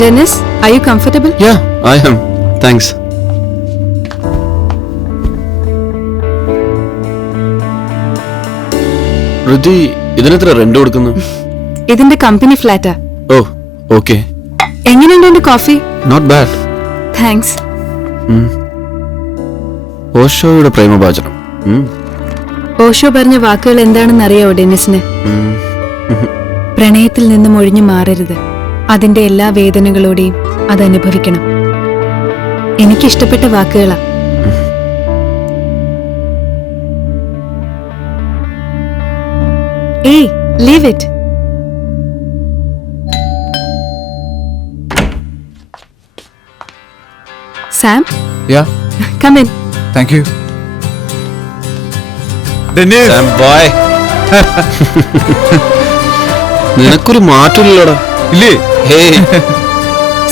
Dennis, are you comfortable? Yeah, I am. Thanks. Rithi ഇതിനെത്ര rent കൊടുക്കുന്നു? ഇതിന്റെ കമ്പനി ഫ്ലാറ്റാ. ഓ ഓക്കെ. എങ്ങനെയുണ്ട് എന്റെ കോഫി? Not bad. താങ്ക്സ്. ഓഷോയുടെ പ്രേമഭാചനം. ഓഷോ പറഞ്ഞ വാക്കുകൾ എന്താണെന്ന് അറിയാവോ ഡെന്നിസിന്? പ്രണയത്തിൽ നിന്നും ഒഴിഞ്ഞു മാറരുത്, അതിന്റെ എല്ലാ വേദനകളോടെയും അത് അനുഭവിക്കണം. എനിക്കിഷ്ടപ്പെട്ട വാക്കുകളാ. ഏയ്, leave it. Sam, Yeah, come in. thank you. Dennis. Sam boy. നിനക്കൊരു മാറ്റമില്ലടാ. ഇല്ലേ? Hey.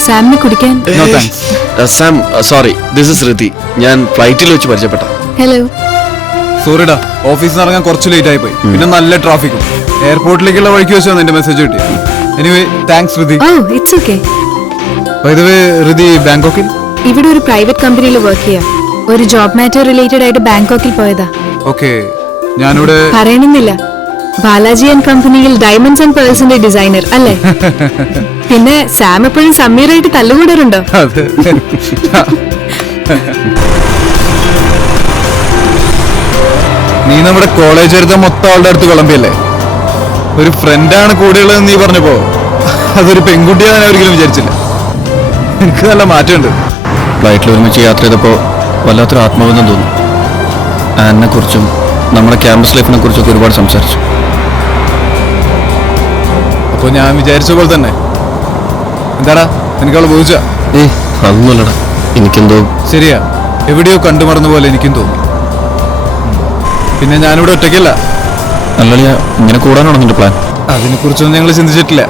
സാമിന് കുടിക്കാൻ. No thanks. Sam, sorry. This is Rithi. ഞാൻ ഫ്ലൈറ്റിൽ വെച്ച് പരിചയപ്പെട്ട. ഹലോ. സോറിടാ, ഓഫീസിൽ നിന്ന് ഇറങ്ങാൻ കുറച്ച് ലേറ്റ് ആയി പോയി. പിന്നെ നല്ല ട്രാഫിക്കും. എയർപോർട്ടിലേക്കുള്ള വഴിക്ക് വെച്ചാണ് എന്റെ മെസ്സേജ് കിട്ടി. Anyway, thanks Rithi. Oh, it's okay. By the way, Rithi ബാങ്കോക്കിൽ? ഇവിടെ ഒരു പ്രൈവറ്റ് കമ്പനിയിൽ വർക്ക് ചെയ്യാം. ഒരു ജോബ് മാറ്റർ റിലേറ്റഡ് ആയിട്ട് ബാങ്കോക്കിൽ പോയതാ. ഓക്കെ, ഞാനിവിടെ പറയണമെന്നില്ല. ബാലാജി ആൻഡ് കമ്പനിയിൽ ഡയമണ്ട്സ് ആൻഡ് പേൾസിന്റെ ഡിസൈനർ അല്ലേ? പിന്നെ സാം എപ്പോഴും സമീറായിട്ട് തല്ലുകൂടാറുണ്ടോ? അതെ. നീ നമ്മുടെ കോളേജ് എടുത്ത മൊത്തം ആളുടെ അടുത്ത് വിളമ്പിയല്ലേ? ഒരു ഫ്രണ്ടാണ് കൂടെയുള്ളതെന്ന് നീ പറഞ്ഞപ്പോ അതൊരു പെൺകുട്ടിയാണെന്ന് ഞാൻ ഒരിക്കലും വിചാരിച്ചില്ല. എനിക്ക് നല്ല മാറ്റമുണ്ട്. ഫ്ലൈറ്റിൽ ഒരുമിച്ച് യാത്ര ചെയ്തപ്പോൾ വല്ലാത്തൊരു ആത്മബന്ധം തോന്നി. ആനിനെ കുറിച്ചും നമ്മുടെ ക്യാമ്പസ് ലൈഫിനെ കുറിച്ചൊക്കെ ഒരുപാട് സംസാരിച്ചു. അപ്പൊ ഞാൻ വിചാരിച്ച പോലെ തന്നെ. എന്താടാ, എനിക്കവളെ ബോധിച്ച? ഏയ് അതൊന്നുമല്ലടാ, എനിക്കെന്തോ. ശരിയാ, എവിടെയോ കണ്ടുമറന്ന പോലെ എനിക്കും തോന്നി. പിന്നെ ഞാനിവിടെ ഒറ്റയ്ക്കല്ല. അല്ലല്ല, ഇങ്ങനെ കൂടാനാണോ നിന്റെ പ്ലാൻ? അതിനെ കുറിച്ചൊന്നും ഞങ്ങൾ ചിന്തിച്ചിട്ടില്ല.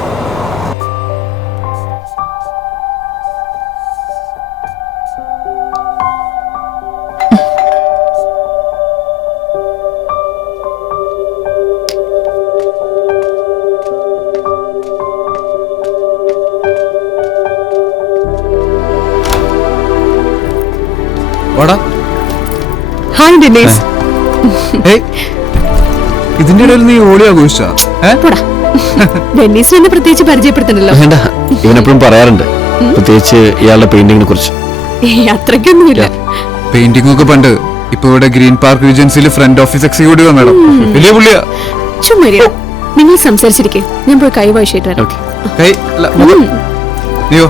വാടാ. Hi Dennis. ഏയ്, ഇതിന്റെ ഇടയിൽ നീ ഓളി ആഘോഷിച്ചാ? ഡെന്നീസ് എന്നെ പ്രത്യേകിച്ച് പരിചയപ്പെടുത്തണല്ലോ. വേണ്ട, ഇവനെപ്പോഴും പറയാറുണ്ട്, പ്രത്യേകിച്ച് ഇയാളുടെ പെയിന്റിങ്ങിനെ കുറിച്ച്. അത്രയ്ക്കൊന്നുമില്ല. പെയിന്റിംഗ് ഒക്കെ പണ്ട്. ഇപ്പൊ ഇവിടെ ഗ്രീൻ പാർക്ക് ഏജൻസിയിൽ ഫ്രണ്ട് ഓഫീസ് എക്സിക്യൂട്ടീവ് മാഡം. വലിയ പുള്ളിയാ. ചുമ്മാ നിങ്ങൾ സംസാരിച്ചിരിക്കെ, ഞാൻ പോയി കൈ വായിച്ചിട്ട് വരാം. കൈ അല്ല, മുഖം. നീയോ?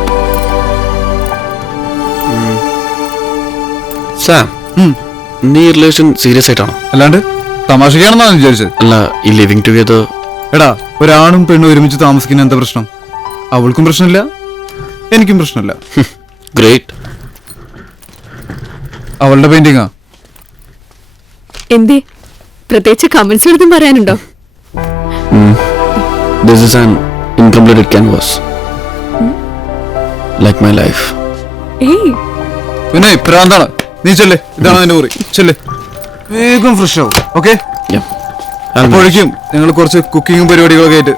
സാം, നീ റിലേഷൻ സീരിയസ് ആയിട്ടാണോ? അല്ലാണ്ട് തമാശക്കാണെന്നാണ് വിചാരിച്ചത്. അല്ല, ഈ ലിവിങ് ടുഗെദർ. എടാ, ഒരാണും പെണ്ണും ഒരുമിച്ച് താമസിക്കുന്ന എന്താ പ്രശ്നം? അവൾക്കും പ്രശ്നമില്ല, എനിക്കും പ്രശ്നമില്ല. ഗ്രേറ്റ്. അവളുടെ പെയിന്റിങ്ങാ. എന്തേ, പ്രത്യേകിച്ച് കമന്റ്സ് എടുത്തും പറയാനുണ്ടോ? This is an incompleted canvas. Like my life. ഏയ്, പിന്നെ ഇപ്രാന്താണ്. നീ ചെല്ലേ, ഇതാണ് എന്റെ മുറി. ചെല്ലേ, വേഗം ഫ്രഷ് ആവും. Okay, Yeah. അപ്പോഴേക്കും ഞങ്ങൾ കുറച്ച് കുക്കിങ്ങും പരിപാടികളൊക്കെ ആയിട്ട്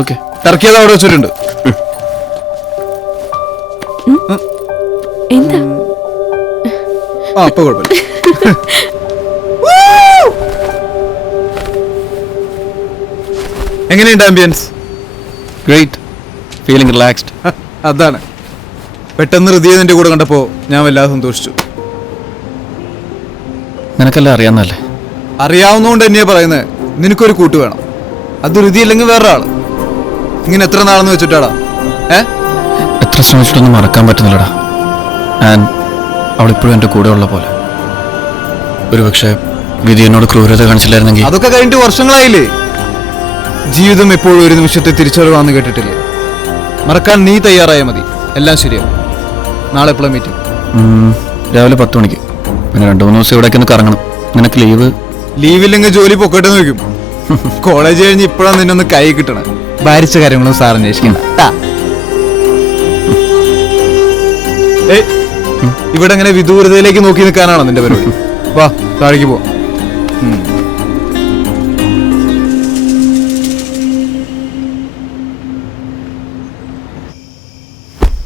Okay. ടർക്കി അത് അവിടെ വെച്ചിട്ടുണ്ട്. എന്താ? ആ, അപ്പൊ കുഴപ്പമില്ല. എങ്ങനെയുണ്ട് ആംബിയൻസ്? Great. Feeling relaxed. അതാണ്. പെട്ടെന്ന് ഹൃദയ നിന്റെ കൂടെ കണ്ടപ്പോ ഞാൻ വല്ലാതെ സന്തോഷിച്ചു. നിനക്കെല്ലാം അറിയാന്നല്ലേ? അറിയാവുന്നതുകൊണ്ട് തന്നെയാ പറയുന്നത്, നിനക്കൊരു കൂട്ട് വേണം. അത് ഹൃദയ അല്ലെങ്കിൽ വേറൊരാള്. ഇങ്ങനെ എത്ര നാളെന്ന് വെച്ചിട്ടാടാ? എത്ര ശ്രമിച്ചിട്ടൊന്നും മറക്കാൻ പറ്റുന്നില്ലടാ. ആൻഡ് അവളിപ്പോഴും എൻ്റെ കൂടെ ഉള്ള പോലെ. ഒരുപക്ഷെ വിധി എന്നോട് ക്രൂരത കാണിച്ചില്ലായിരുന്നെങ്കിൽ. അതൊക്കെ കഴിഞ്ഞിട്ട് വർഷങ്ങളായില്ലേ? ജീവിതം എപ്പോഴും ഒരു നിമിഷത്തെ തിരിച്ചറിവാന്ന് കേട്ടിട്ടില്ലേ? മറക്കാൻ നീ തയ്യാറായാൽ മതി, എല്ലാം ശരിയാവും. നാളെ എപ്പോഴാണ് മീറ്റിംഗ്? രാവിലെ 10 മണിക്ക്. പിന്നെ 2-3 ദിവസം ഇവിടേക്ക് ഒന്ന് കറങ്ങണം. നിനക്ക് ലീവില്ലെങ്കിൽ ജോലി പൊക്കോട്ടെ നോക്കും. കോളേജ് കഴിഞ്ഞ് ഇപ്പോഴാണ് നിന്നൊന്ന് കൈ കിട്ടണം. ഭാരിച്ച കാര്യങ്ങളും സാർ അന്വേഷിക്കണം. ഇവിടെ അങ്ങനെ വിദൂരതയിലേക്ക് നോക്കി നിൽക്കാനാണോ നിന്റെ പരിപാടി? വാ, താഴേക്ക് പോ.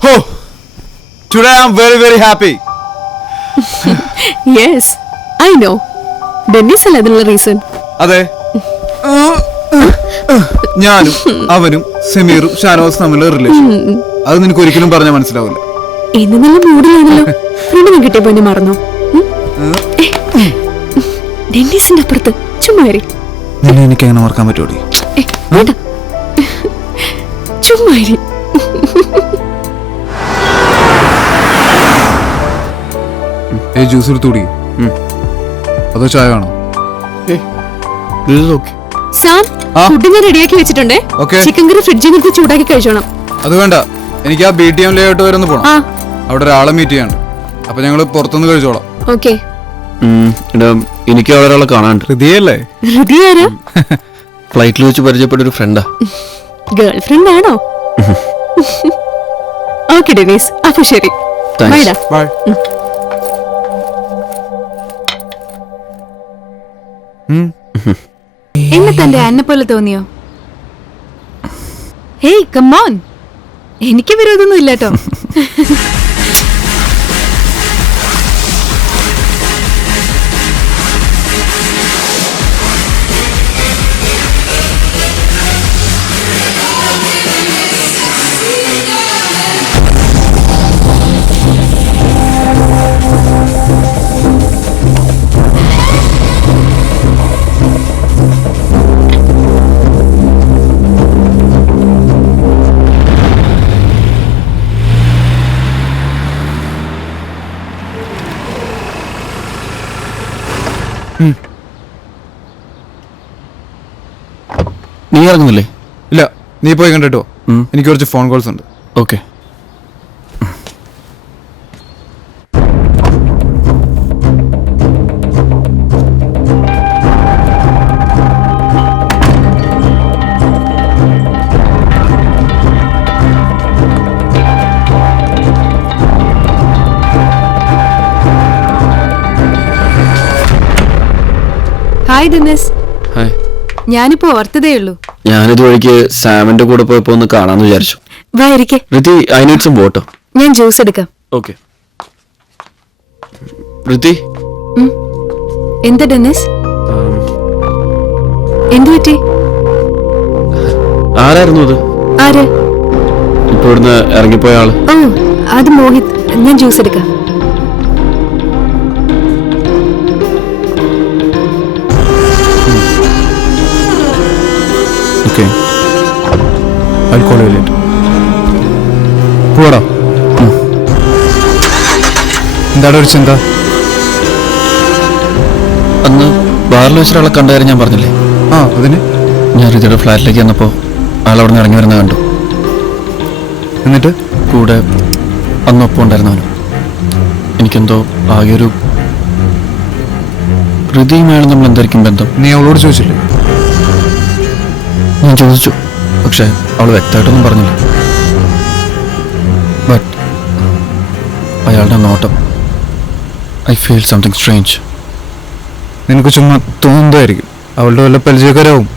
ഹോ, today I am very very happy. Yes I know. Dennis അല്ല അതിനുള്ള റീസൺ. അതെ, ഞാനും അവനും സമീറും ഷാനവാസും തമ്മിലുള്ള റിലേഷൻ. അത് നിനക്ക് ഒരിക്കലും പറഞ്ഞാൽ മനസ്സിലാവില്ല. ഇന്ന് നല്ല മൂഡിലാണല്ലോ. ഫ്രണ്ടിനെ കിട്ടിയപ്പോ എന്നെ മറന്നോ? ഡെന്നിസിന്റെ അപ്പുറത്ത് ചുമ്മാരി. നിന്നെ എനിക്ക് എങ്ങനെ മറക്കാൻ പറ്റുമോ? ചുമ്മാരി. ജ്യൂസ് എടുത്തുകൂടി. അതോ ചായ വേണോ? സാം, ഫുഡ് ഞാൻ റെഡിയാക്കി വെച്ചിട്ടുണ്ടേ. ചിക്കൻ കറി ഫ്രിഡ്ജിൽ നിന്ന് ചൂടാക്കി കഴിച്ചോണം. അത് വേണ്ട, എനിക്ക് ആ BTM ലേഔട്ട് വരെ ഒന്ന് പോണം. അവിടെ ഒരാളെ മീറ്റ് ചെയ്യാണ്ട്. അപ്പൊ ഞങ്ങള് പുറത്തുനിന്ന് കഴിച്ചോളാം. ഓക്കെ. എനിക്ക് ഒരാളെ കാണാണ്ട്. ഹൃദയല്ലേ? ഹൃദയാരാ? ഫ്ലൈറ്റിൽ വെച്ച് പരിചയപ്പെട്ട ഒരു ഫ്രണ്ടാ. ഗേൾ ഫ്രണ്ട് ആണോ? ഓക്കെ ഡെനീസ്, അപ്പൊ ശരി. ബൈഡാ. ബൈ. എന്നെ തന്റെ അന്നെ പോലെ തോന്നിയോ? ഹേയ് കം ഓൺ, എനിക്ക് വിരോധമൊന്നും ഇല്ലാട്ടോ. നീ ഇറങ്ങുന്നില്ലേ? ഇല്ല, നീ പോയി കണ്ടിട്ടോ. എനിക്ക് കുറച്ച് ഫോൺ കോൾസ് ഉണ്ട്. ഓക്കെ. ഹായ് ദിനേശ്. ഹായ്. ഞാനിപ്പോ ഓർത്തതേ ഉള്ളൂ. ഞാനിത് വഴിക്ക് സാമിന്റെ കൂടെ പോയപ്പോ ഒന്ന് കാണാന്ന് വിചാരിച്ചു. വാ ഇരിക്കെ. Rithi, I need some water. ഞാൻ ജ്യൂസ് എടുക്കാം. ഓക്കെ. ഋതി, എന്താ ഡെന്നിസ്? എന്ത് പറ്റി? ആരായിരുന്നു അത്? ആര്? ഇപ്പൊ ഇവിടുന്ന് ഇറങ്ങിപ്പോയ ആള്. ഓ, അത് മോഹിത്. ഞാൻ ജ്യൂസ് എടുക്കാം. Okay. I'll call you later. പോടാ. എന്താണ് ഒരു ചിന്ത? അന്ന് ബാറിൽ വെച്ചൊരാളെ കണ്ടായിരുന്നു, ഞാൻ പറഞ്ഞില്ലേ? അതിന് ഞാൻ ഋതിയുടെ ഫ്ലാറ്റിലേക്ക് വന്നപ്പോൾ ആൾ അവിടെ നിന്ന് ഇറങ്ങി വരുന്ന കണ്ടു. എന്നിട്ട് കൂടെ അന്നൊപ്പം ഉണ്ടായിരുന്നവനും. എനിക്കെന്തോ ആകെ ഒരു ഋതിയുമായാണ് നമ്മൾ എന്തായിരിക്കും ബന്ധം? നീ അവളോട് ചോദിച്ചില്ലേ? ഞാൻ ചോദിച്ചു, പക്ഷെ അവൾ വ്യക്തമായിട്ടൊന്നും പറഞ്ഞില്ല. ബട്ട് അയാളുടെ നോട്ടം, ഐ ഫീൽ സംതിങ് സ്ട്രേഞ്ച്. നിനക്ക് ചുമ്മാ തോന്നുന്നതായിരിക്കും. അവളുടെ വല്ല പരിചയക്കാരാവും.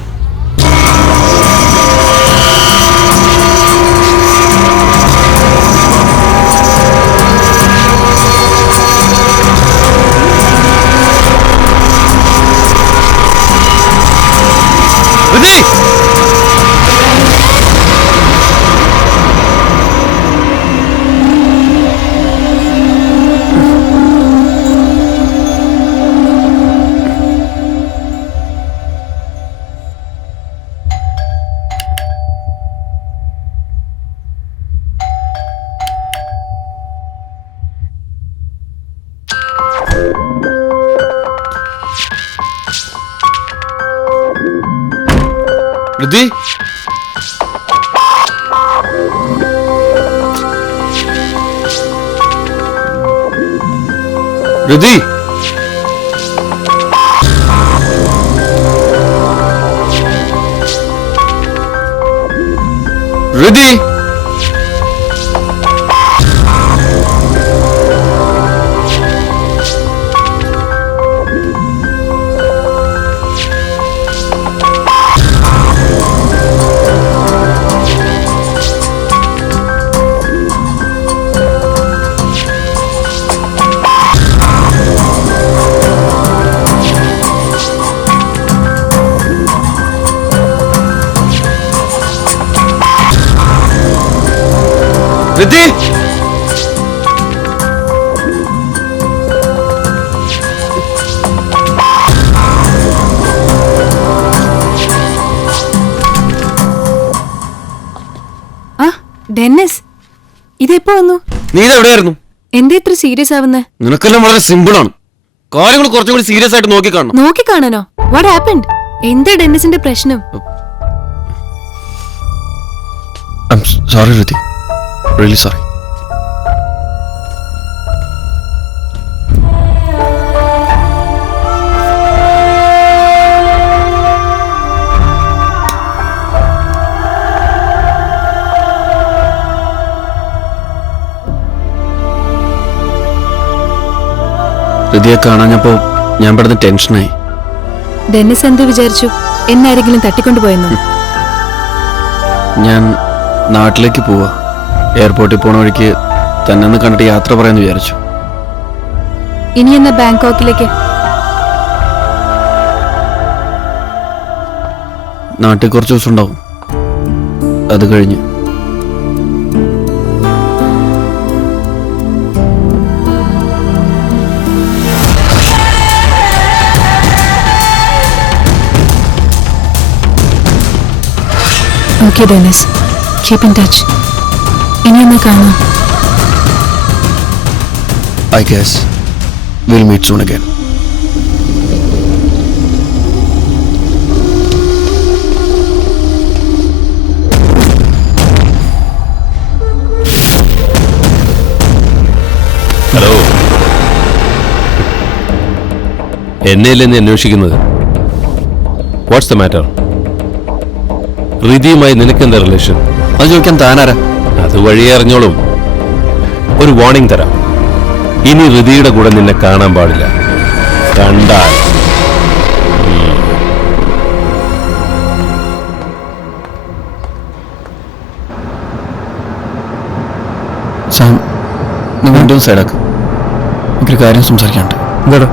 ഋതി, ഋതി, ഋതി. റിദ്ധി! ആ ഡെന്നിസ് ഇതെപ്പോ വന്നു? നീ ഇതെവിടെയായിരുന്നു? എന്താ ഇത്ര സീരിയസ് ആവുന്നേ? നിനക്കെല്ലാം വളരെ സിമ്പിൾ ആണ്. കാര്യങ്ങൾ കുറച്ചും കൂടി സീരിയസ് ആയിട്ട് നോക്കി കാണണം. നോക്കി കാണാനോ? What happened? എന്താ ഡെന്നിസിന്റെ പ്രശ്നം? Sorry Riddhi, really sorry. റിദ്ധിയെ കാണാഞ്ഞപ്പോ ഞാൻ പെടുന്ന ടെൻഷനായി. ഡെന്നിസ് എന്ത് വിചാരിച്ചു? എന്നാരെങ്കിലും തട്ടിക്കൊണ്ടുപോയെന്നോ? ഞാൻ നാട്ടിലേക്ക് പോവാ. എയർപോർട്ടിൽ പോണ വഴിക്ക് തന്നെ ഒന്ന് കണ്ടിട്ട് യാത്ര പറയാന്ന് വിചാരിച്ചു. ഇനി എന്നാ ബാങ്കോക്കിലേക്ക്? നാട്ടിൽ കുറച്ച് ദിവസം ഉണ്ടാവും. അത് കഴിഞ്ഞ് okay Dennis, keep in touch. ഇനി എന്നാ കാണാം? I guess we'll meet soon again. Hello, എന്നെയല്ലേ നീ അന്വേഷിക്കുന്നത്? What's the matter? റിതിയുമായി നിനക്കെന്താ റിലേഷൻ? അത് ചോദിക്കാൻ താനാരാ? അത് വഴിയെ അറിഞ്ഞോളും. ഒരു വാർണിംഗ് തരാം. ഇനി റിതിയുടെ കൂടെ നിന്നെ കാണാൻ പാടില്ല. കണ്ടാൽ സാം, നീ വീണ്ടും സൈഡാക്ക്. എനിക്കൊരു കാര്യം സംസാരിക്കാനുണ്ട്. എന്താടാ?